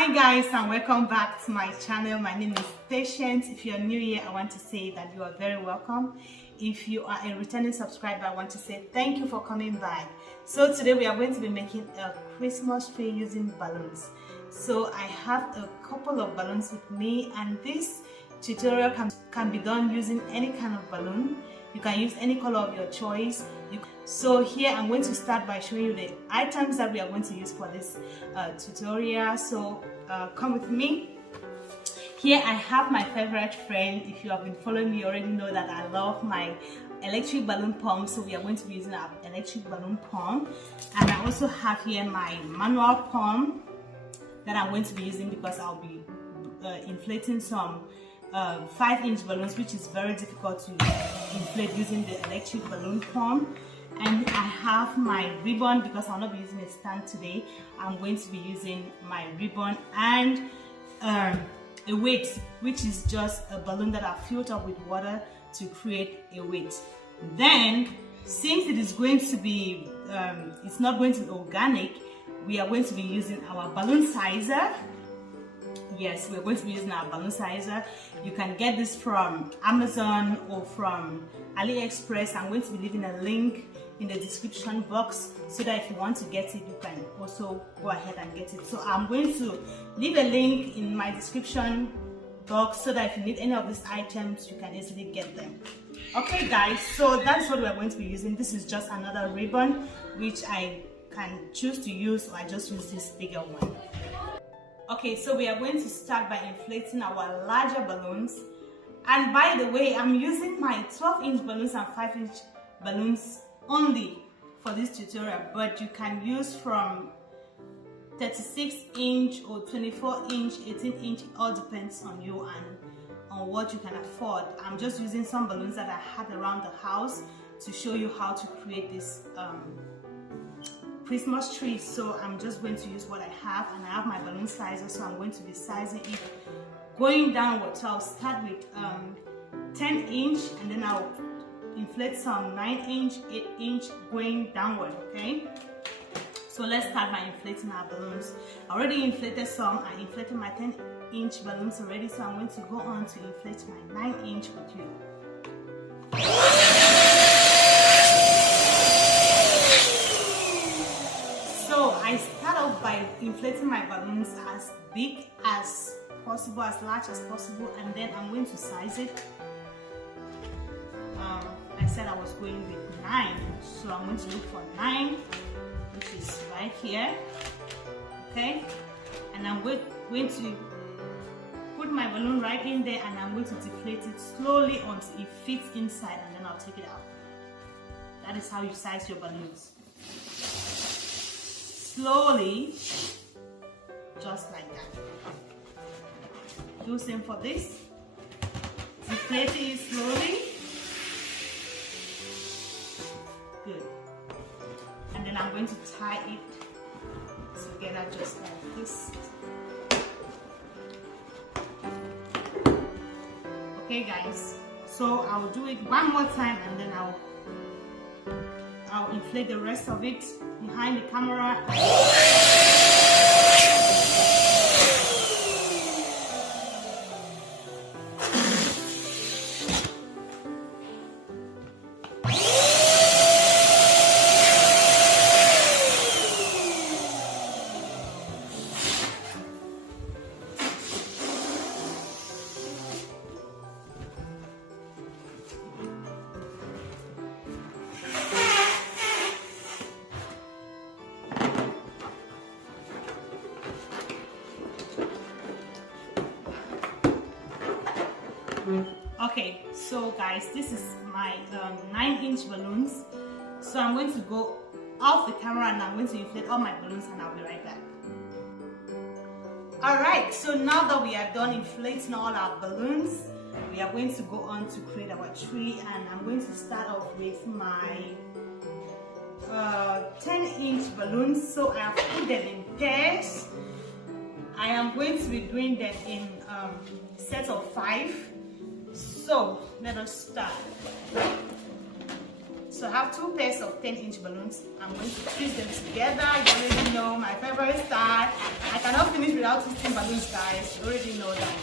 Hi guys, and welcome back to my channel. My name is Patient. If you're new here, I want to say that you are very welcome. If you are a returning subscriber, I want to say thank you for coming back. So today we are going to be making a Christmas tree using balloons. So I have a couple of balloons with me, and this tutorial can be done using any kind of balloon. You can use any color of your choice. So here I'm going to start by showing you the items that we are going to use for this tutorial. So come with me. Here I have my favorite friend. If you have been following me, you already know that I love my electric balloon pump. So we are going to be using our electric balloon pump. And I also have here my manual pump that I'm going to be using because I'll be inflating some 5-inch balloons, which is very difficult to inflate using the electric balloon pump. And I have my ribbon because I'll not be using a stand today. I'm going to be using my ribbon and a weight, which is just a balloon that I've filled up with water to create a weight. Then, since it is going to be, it's not going to be organic, we are going to be using our balloon sizer. Yes, we're going to be using our balloon sizer. You can get this from Amazon or from AliExpress. I'm going to be leaving a link in the description box so that if you want to get it, you can also go ahead and get it. So I'm going to leave a link in my description box so that if you need any of these items, you can easily get them. Okay guys, so that's what we're going to be using. This is just another ribbon which I can choose to use, or I just use this bigger one. Okay, so we are going to start by inflating our larger balloons. And by the way, I'm using my 12-inch balloons and 5-inch balloons only for this tutorial, but you can use from 36-inch or 24-inch, 18-inch. It all depends on you and on what you can afford. I'm just using some balloons that I had around the house to show you how to create this Christmas tree. So I'm just going to use what I have, and I have my balloon sizer, so I'm going to be sizing it going downward. So I'll start with 10-inch, and then I'll inflate some 9-inch, 8-inch going downward. Okay, so let's start by inflating our balloons. I already inflated some. I inflated my 10-inch balloons already, so I'm going to go on to inflate my 9-inch with you. So I start off by inflating my balloons as big as possible, as large as possible, and then I'm going to size it. I said I was going with 9, so I'm going to look for 9, which is right here. Okay, and I'm going to put my balloon right in there, and I'm going to deflate it slowly until it fits inside, and then I'll take it out. That is how you size your balloons. Slowly, just like that. Do the same for this. Deflate it slowly. Good. And then I'm going to tie it together just like this. Okay guys, so I'll do it one more time, and then I'll inflate the rest of it behind the camera. Okay, so guys, this is my 9-inch balloons. So I'm going to go off the camera, and I'm going to inflate all my balloons, and I'll be right back. Alright, so now that we are done inflating all our balloons, we are going to go on to create our tree. And I'm going to start off with my 10-inch balloons. So I have put them in pairs. I am going to be doing them in sets of 5. So let us start. So I have 2 pairs of 10-inch balloons. I'm going to twist them together. You already know my favorite style. I cannot finish without twisting balloons, guys. You already know that.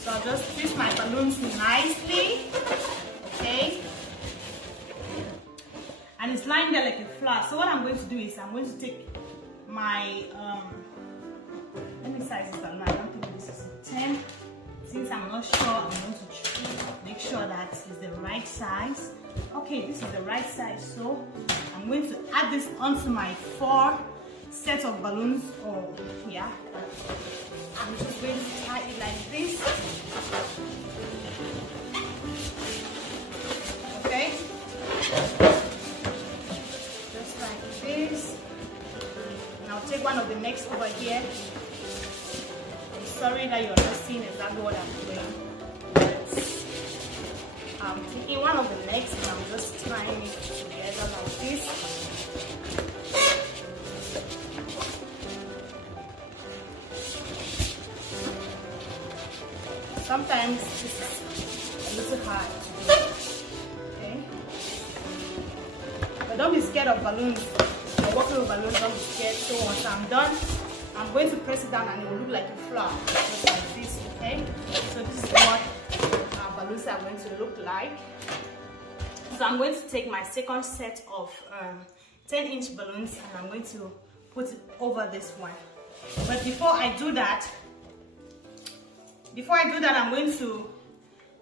So I'll just twist my balloons nicely. Okay. And it's lying there like a flower. So what I'm going to do is I'm going to take my let me size this balloon. I don't think this is a 10. Since I'm not sure, I'm going to make sure that it's the right size. Okay, this is the right size. So I'm going to add this onto my 4 sets of balloons. Oh, yeah. I'm just going to tie it like this. Okay. Just like this. And I'll take one of the next over here. Sorry that you're not seeing exactly what I'm doing, but I'm taking one of the legs and I'm just tying it together like this. Sometimes this is a little hard to do, okay? But don't be scared of balloons. Or working with balloons, don't be scared. So once I'm done, I'm going to press it down and it will look like a flower, just like this, okay? So this is what our balloons are going to look like. So I'm going to take my second set of 10-inch balloons and I'm going to put it over this one. But before I do that, I'm going to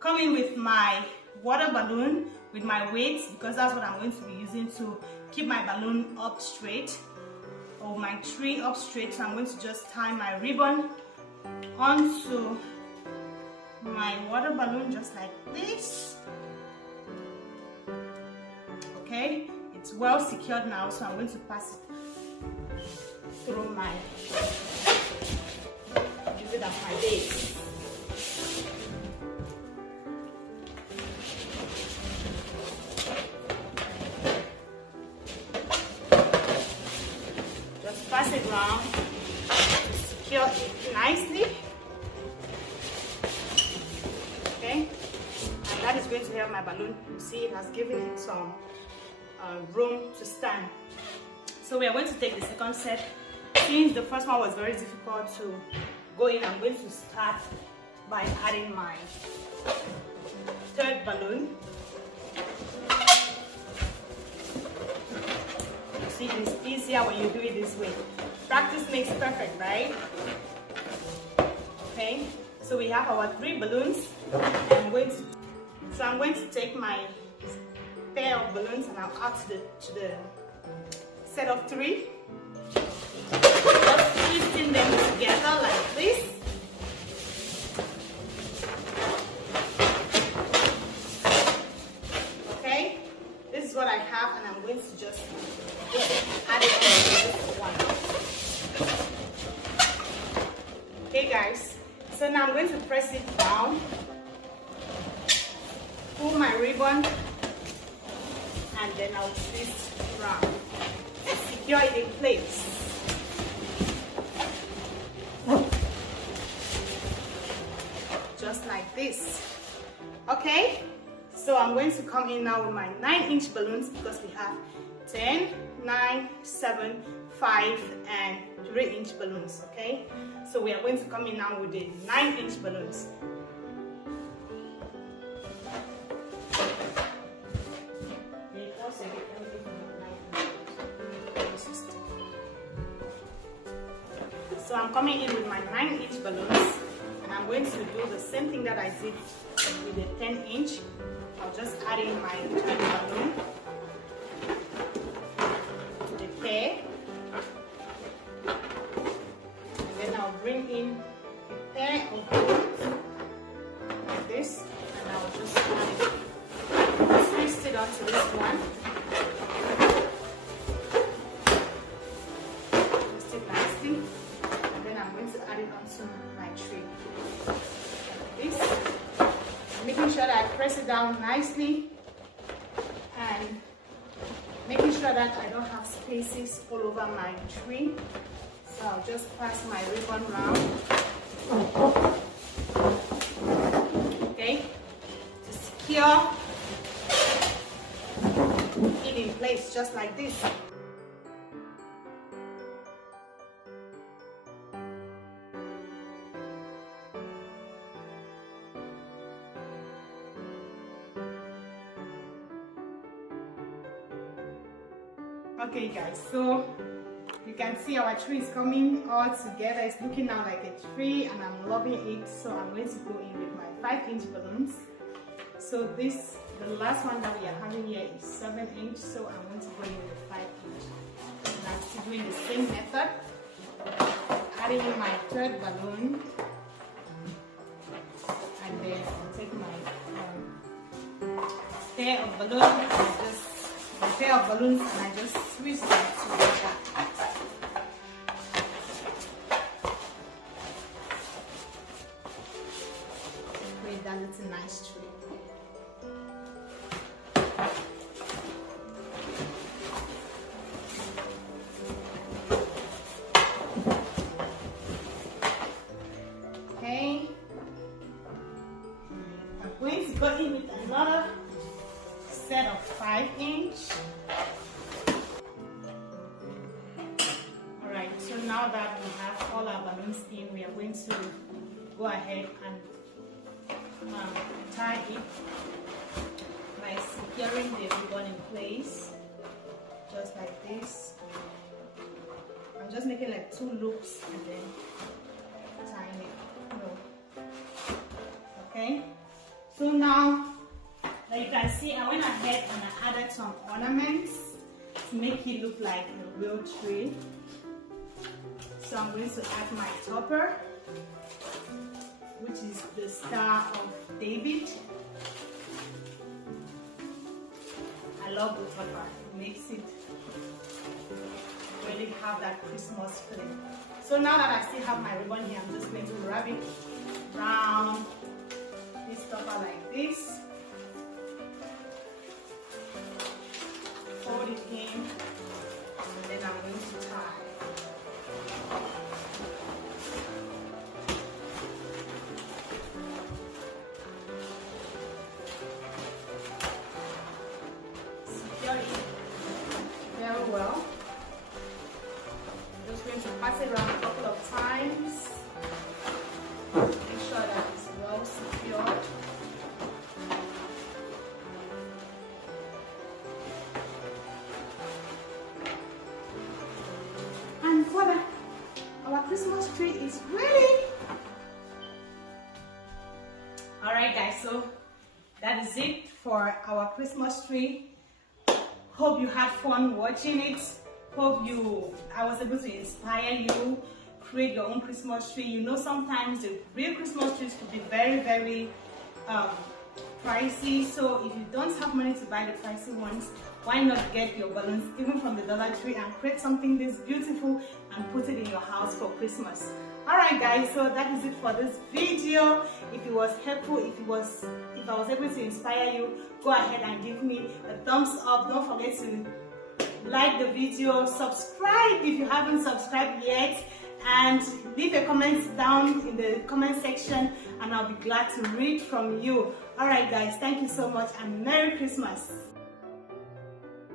come in with my water balloon with my weights, because that's what I'm going to be using to keep my balloon up straight, or my tree up straight. So I'm going to just tie my ribbon onto my water balloon just like this. Okay, it's well secured now, so I'm going to pass it through my, use it as my base. Pass it around to secure it nicely. Okay, and that is going to help my balloon. You see, it has given it some room to stand. So we are going to take the second set. Since the first one was very difficult to go in, I'm going to start by adding my third balloon. It's easier when you do it this way. Practice makes perfect, right? Okay, so we have our 3 balloons. I'm going to take my pair of balloons and I'll add to the set of 3. Just twisting them together like this. Okay, this is what I have, and I'm going to just add it on to this one. Okay guys, so now I'm going to press it down, pull my ribbon, and then I'll twist around to secure it in place. Just like this. Okay, so I'm going to come in now with my 9-inch balloons, because we have 10, 9, 7, 5, and 3-inch balloons. Okay, so we are going to come in now with the 9-inch balloons. So I'm coming in with my 9-inch balloons, and I'm going to do the same thing that I did with the 10-inch. I'll just add in my third balloon to the pair, and then I'll bring in a pair of balloons like this, and I'll just twist it onto this one. Twist it nicely, and then I'm going to add it onto my tree like this. Making sure that I press it down nicely and making sure that I don't have spaces all over my tree. So I'll just pass my ribbon round. Okay, to secure place just like this. Okay guys, so you can see our tree is coming all together. It's looking now like a tree and I'm loving it. So I'm going to go in with my 5-inch balloons. So this, the last one that we are having here is 7-inch. So I'm going to go in with 5-inch. And I'm still doing the same method. Adding in my 3rd balloon. And then I'll take my pair of balloons and I just switch them together. Create that little nice tree. Okay. I'm going to go in with another set of 5-inch. Alright, so now that we have all our balloons in, we are going to go ahead and tie it by securing the ribbon in place, just like this. I'm just making like 2 loops and then tying it. Okay, so now like you can see, I went ahead and I added some ornaments to make it look like a real tree. So I'm going to add my topper, which is the Star of David. I love the topper. It makes it really have that Christmas feeling. So now that I still have my ribbon here, I'm just going to wrap it around this topper like this. Fold it in, and then I'm going to tie. Secure it very well. I'm just going to pass it around a couple of times. Make sure that it's well secured. Our Christmas tree is ready. Alright guys, so that is it for our Christmas tree. Hope you had fun watching it. Hope I was able to inspire you, create your own Christmas tree. You know, sometimes the real Christmas trees could be very, very pricey. So if you don't have money to buy the pricey ones, why not get your balloons even from the Dollar Tree and create something this beautiful and put it in your house for Christmas. Alright guys, so that is it for this video. If it was helpful, if I was able to inspire you, go ahead and give me a thumbs up. Don't forget to like the video, subscribe if you haven't subscribed yet, and leave a comment down in the comment section and I'll be glad to read from you. Alright guys, thank you so much and Merry Christmas.